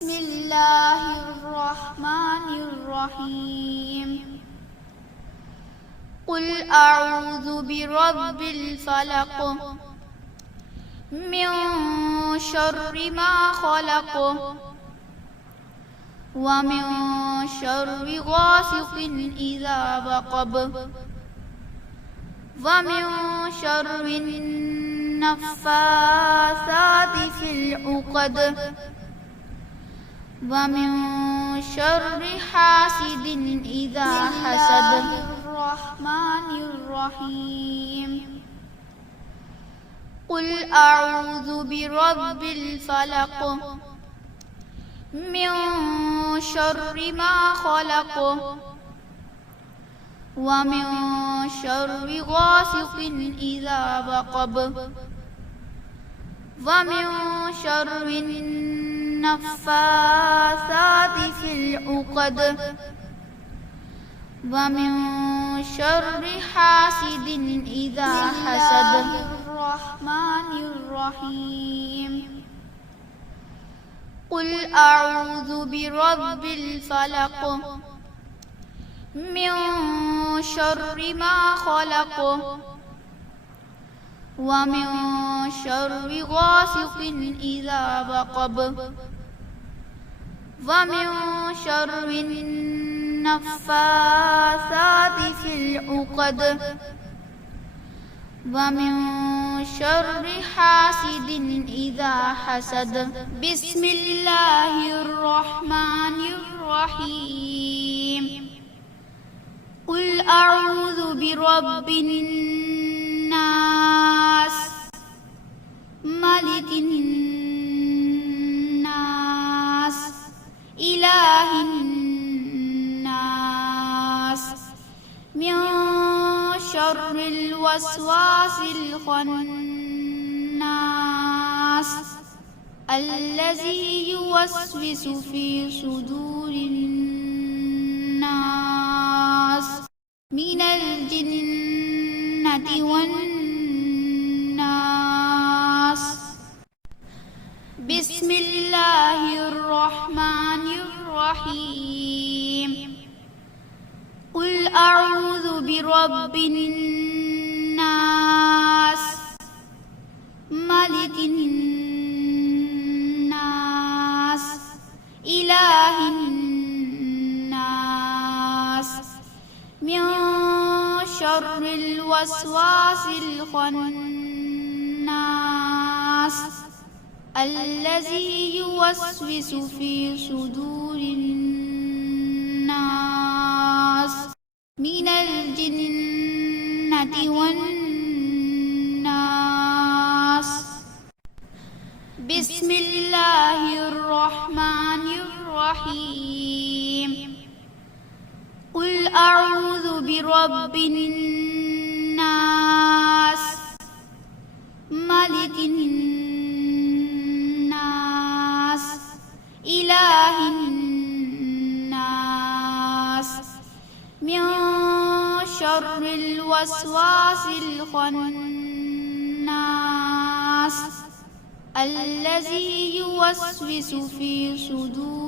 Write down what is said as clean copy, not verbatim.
بسم الله الرحمن الرحيم. قل أعوذ برب الفلق من شر ما خلق ومن شر غاسق إذا وقب ومن شر النفاثات في العقد ومن شر حاسد إذا حسد. بسم الله الرحمن الرحيم. قل أعوذ برب الفلق من شر ما خلق ومن شر غاسق إذا وقب ومن شر النفاثات في العقد ومن شر حاسد إذا حسد. بسم الله الرحمن الرحيم. قل أعوذ برب الفلق من شر ما خلق ومن شر غاسق إذا وقب ومن شر النفاثات في العقد ومن شر حاسد إذا حسد. بسم الله الرحمن الرحيم. قل أعوذ برب الناس ملك الناس إله الناس من شر الوسواس الخناس الذي يوسوس في صدور الناس من الجنة والناس. بسم الله الرحمن الرحيم. قل أعوذ برب الناس ملك الناس إله الناس من شر الوسواس الخناس الذي يوسوس في صدور الناس من الجنة والناس. بسم الله الرحمن الرحيم. قل أعوذ برب الناس ملك الناس إله الناس من شر الوسواس الخناس الذي يوسوس في صدور